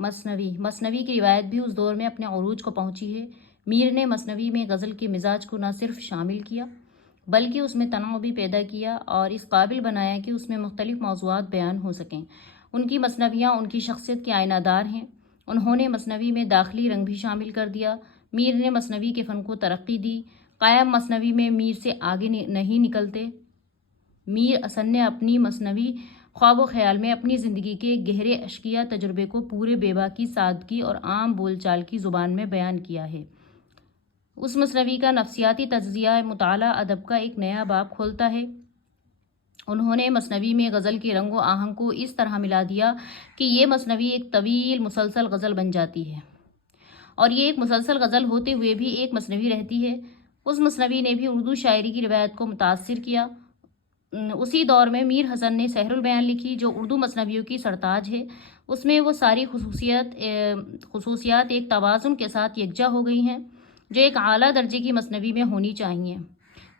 مثنوی کی روایت بھی اس دور میں اپنے عروج کو پہنچی ہے۔ میر نے مثنوی میں غزل کے مزاج کو نہ صرف شامل کیا بلکہ اس میں تنوع بھی پیدا کیا اور اس قابل بنایا کہ اس میں مختلف موضوعات بیان ہو سکیں۔ ان کی مثنویاں ان کی شخصیت کے آئینہ دار ہیں۔ انہوں نے مثنوی میں داخلی رنگ بھی شامل کر دیا۔ میر نے مثنوی کے فن کو ترقی دی۔ قائم مثنوی میں میر سے آگے نہیں نکلتے۔ میر حسن نے اپنی مثنوی خواب و خیال میں اپنی زندگی کے گہرے عشقیہ تجربے کو پورے بے باکی سادگی اور عام بول چال کی زبان میں بیان کیا ہے۔ اس مثنوی کا نفسیاتی تجزیہ مطالعہ ادب کا ایک نیا باب کھولتا ہے۔ انہوں نے مثنوی میں غزل کے رنگ و آہنگ کو اس طرح ملا دیا کہ یہ مثنوی ایک طویل مسلسل غزل بن جاتی ہے، اور یہ ایک مسلسل غزل ہوتے ہوئے بھی ایک مثنوی رہتی ہے۔ اس مثنوی نے بھی اردو شاعری کی روایت کو متاثر کیا۔ اسی دور میں میر حسن نے سحر البیان لکھی، جو اردو مثنویوں کی سرتاج ہے۔ اس میں وہ ساری خصوصیات ایک توازن کے ساتھ یکجا ہو گئی ہیں جو ایک اعلیٰ درجے کی مثنوی میں ہونی چاہیے۔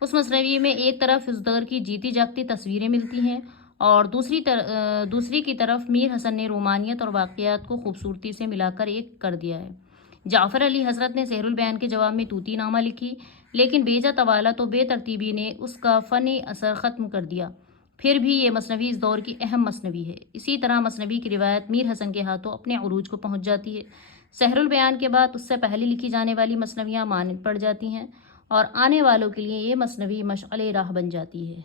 اس مثنوی میں ایک طرف اس دور کی جیتی جاگتی تصویریں ملتی ہیں اور دوسری کی طرف میر حسن نے رومانیت اور واقعات کو خوبصورتی سے ملا کر ایک کر دیا ہے۔ جعفر علی حضرت نے سحر البیان کے جواب میں طوطی نامہ لکھی، لیکن بیجا طوالت و بے ترتیبی نے اس کا فنی اثر ختم کر دیا۔ پھر بھی یہ مثنوی اس دور کی اہم مثنوی ہے۔ اسی طرح مثنوی کی روایت میر حسن کے ہاتھوں اپنے عروج کو پہنچ جاتی ہے۔ سحر البیان کے بعد اس سے پہلے لکھی جانے والی مثنویاں ماند پڑ جاتی ہیں اور آنے والوں کے لیے یہ مثنوی مشعل راہ بن جاتی ہے۔